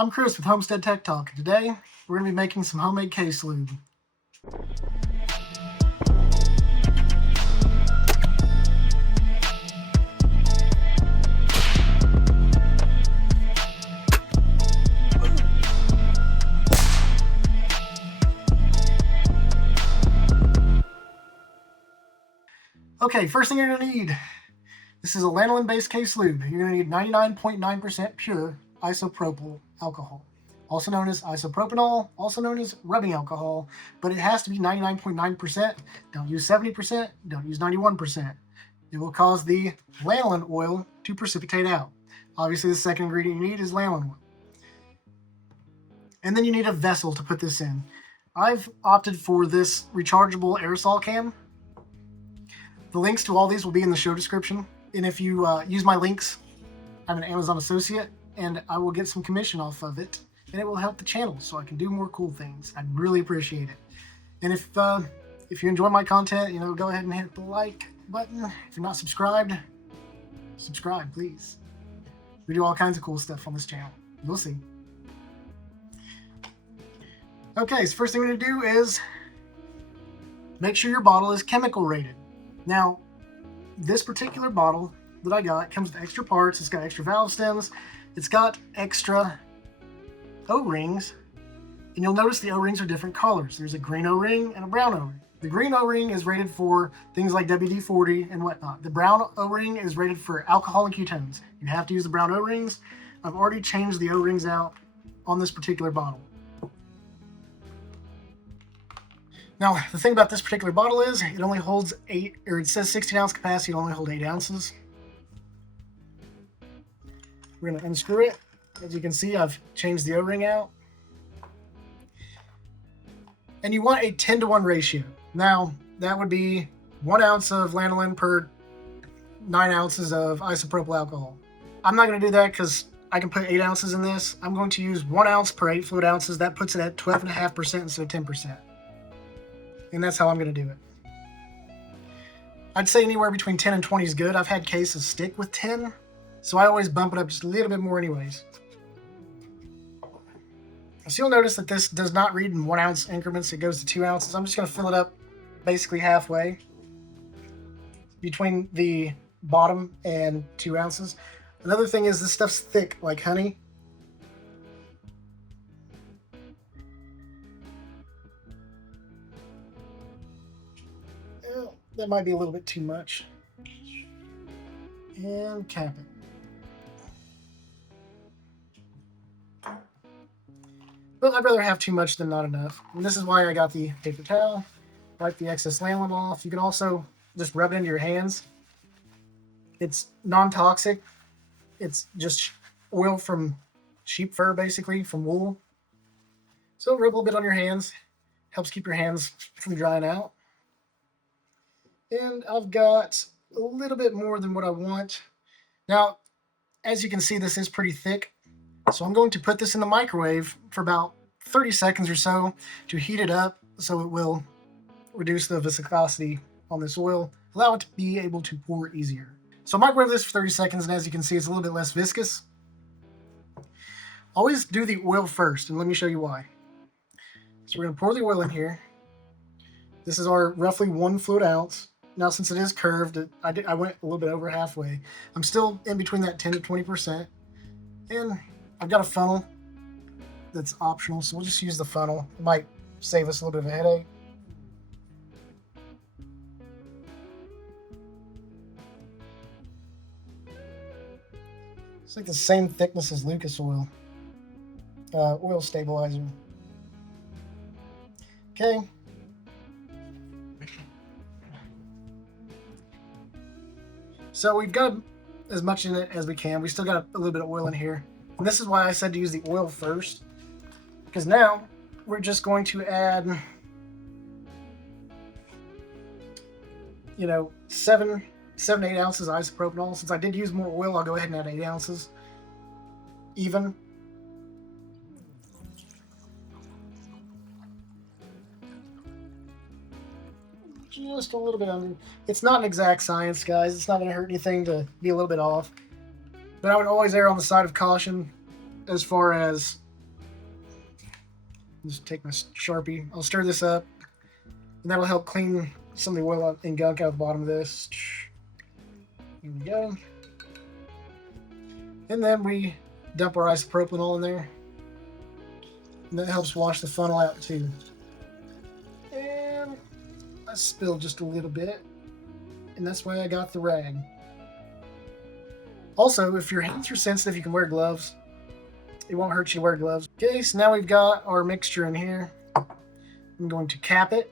I'm Chris with Homestead TechTalk, and today we're going to be making some homemade case lube. Okay, first thing you're going to need, this is a lanolin based case lube. You're going to need 99.9% pure isopropyl alcohol, also known as isopropanol, also known as rubbing alcohol, but it has to be 99.9%. Don't use 70%, don't use 91%. It will cause the lanolin oil to precipitate out. Obviously, the second ingredient you need is lanolin oil. And then you need a vessel to put this in. I've opted for this rechargeable aerosol can. The links to all these will be in the show description. And if you use my links, I'm an Amazon associate, and I will get some commission off of it. And it will help the channel so I can do more cool things. I'd really appreciate it. And if you enjoy my content, go ahead and hit the like button. If you're not subscribed, subscribe, please. We do all kinds of cool stuff on this channel. You'll see. Okay, so first thing we're going to do is make sure your bottle is chemical rated. Now, this particular bottle that I got comes with extra parts. It's got extra valve stems. It's got extra O-rings. And you'll notice the O-rings are different colors. There's a green O-ring and a brown O-ring. The green O-ring is rated for things like WD-40 and whatnot. The brown O-ring is rated for alcohol and ketones. You have to use the brown O-rings. I've already changed the O-rings out on this particular bottle. Now, the thing about this particular bottle is it only holds it says 16 ounce capacity, it only holds 8 ounces. We're going to unscrew it. As you can see, I've changed the O-ring out. And you want a 10-to-1 ratio. Now, that would be 1 ounce of lanolin per 9 ounces of isopropyl alcohol. I'm not going to do that because I can put 8 ounces in this. I'm going to use 1 ounce per 8 fluid ounces. That puts it at 12.5% instead of 10%. And that's how I'm going to do it. I'd say anywhere between 10 and 20 is good. I've had cases stick with 10, so I always bump it up just a little bit more anyways. So you'll notice that this does not read in 1 ounce increments. It goes to 2 ounces. I'm just going to fill it up basically halfway between the bottom and 2 ounces. Another thing is this stuff's thick like honey. That might be a little bit too much. And cap it. But I'd rather have too much than not enough. And this is why I got the paper towel. Wipe the excess lanolin off. You can also just rub it into your hands. It's non-toxic. It's just oil from sheep fur, basically, from wool. So rub a little bit on your hands. Helps keep your hands from drying out. And I've got a little bit more than what I want. Now, as you can see, this is pretty thick. So I'm going to put this in the microwave for about 30 seconds or so to heat it up so it will reduce the viscosity on this oil, allow it to be able to pour easier. So microwave this for 30 seconds, and as you can see, it's a little bit less viscous. Always do the oil first, and let me show you why. So we're going to pour the oil in here. This is our roughly 1 fluid ounce. Now, since it is curved, I went a little bit over halfway. I'm still in between that 10 to 20%. And I've got a funnel that's optional, so we'll just use the funnel. It might save us a little bit of a headache. It's like the same thickness as Lucas oil. Oil stabilizer. Okay. So we've got as much in it as we can. We still got a little bit of oil in here. And this is why I said to use the oil first. Because now we're just going to add, 7 to 8 ounces of isopropanol. Since I did use more oil, I'll go ahead and add 8 ounces. Even. Just a little bit under. It's not an exact science, guys. It's not going to hurt anything to be a little bit off. But I would always err on the side of caution as far as Just take my Sharpie. I'll stir this up, and that'll help clean some of the oil and gunk out the bottom of this. Here we go. And then we dump our isopropanol in there. And that helps wash the funnel out too. And I spilled just a little bit. And that's why I got the rag. Also, if your hands are sensitive, you can wear gloves. It won't hurt you to wear gloves. Okay, so now we've got our mixture in here. I'm going to cap it.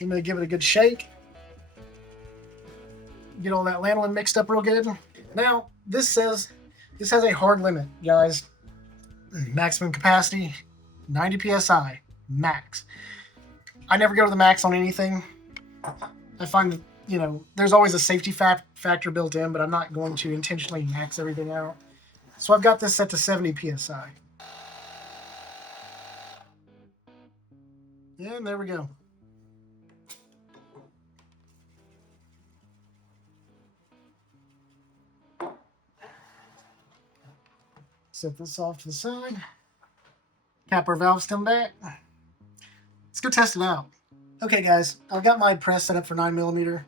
I'm going to give it a good shake. Get all that lanolin mixed up real good. Now, this says this has a hard limit, guys. Maximum capacity, 90 psi, max. I never go to the max on anything. I find, you know, there's always a safety factor built in, but I'm not going to intentionally max everything out. So I've got this set to 70 psi. And there we go. Set this off to the side. Cap our valve stem back. Let's go test it out. Okay, guys, I've got my press set up for 9mm.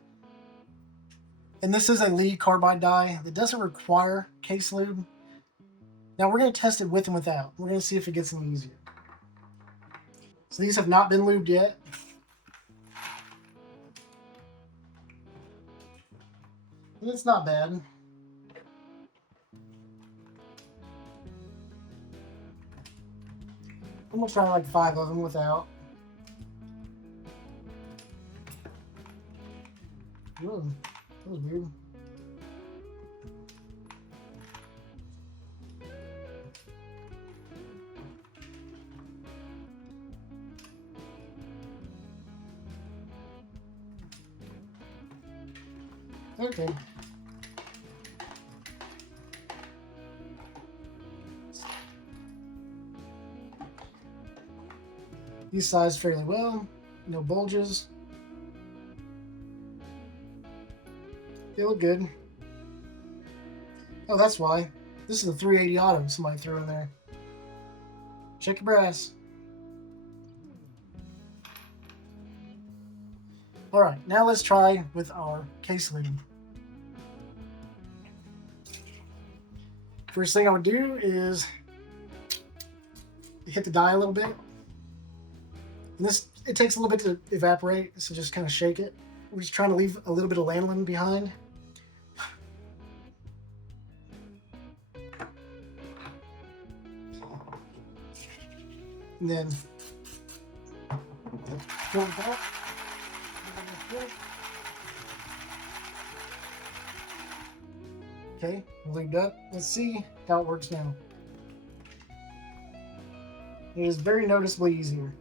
And this is a lead carbide die that doesn't require case lube. Now we're going to test it with and without. We're going to see if it gets any easier. So these have not been lubed yet. And it's not bad. I'm going to try like 5 of them without. Ooh, that was weird. Okay. These size fairly well. No bulges. They look good. Oh, that's why. This is a 380 auto somebody threw in there. Check your brass. Alright, now let's try with our case lube. First thing I would do is hit the die a little bit. And this, it takes a little bit to evaporate, so just kind of shake it. We're just trying to leave a little bit of lanolin behind. And then okay, lubed up. Let's see how it works now. It is very noticeably easier.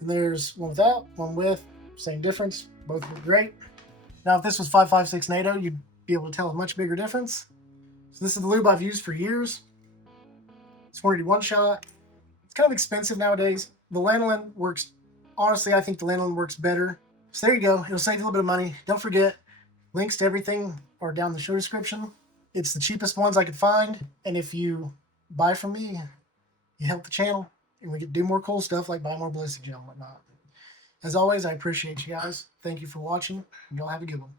And there's one without, one with, same difference, both look great. Now if this was 556 NATO, you'd be able to tell a much bigger difference. So this is the lube I've used for years. It's Hornady One Shot. It's kind of expensive nowadays. The lanolin works, honestly I think the lanolin works better. So there you go, it'll save you a little bit of money. Don't forget, links to everything are down in the show description. It's the cheapest ones I could find, and if you buy from me, you help the channel. And we can do more cool stuff like buy more ballistic gel and whatnot. As always, I appreciate you guys. Thank you for watching. And y'all have a good one.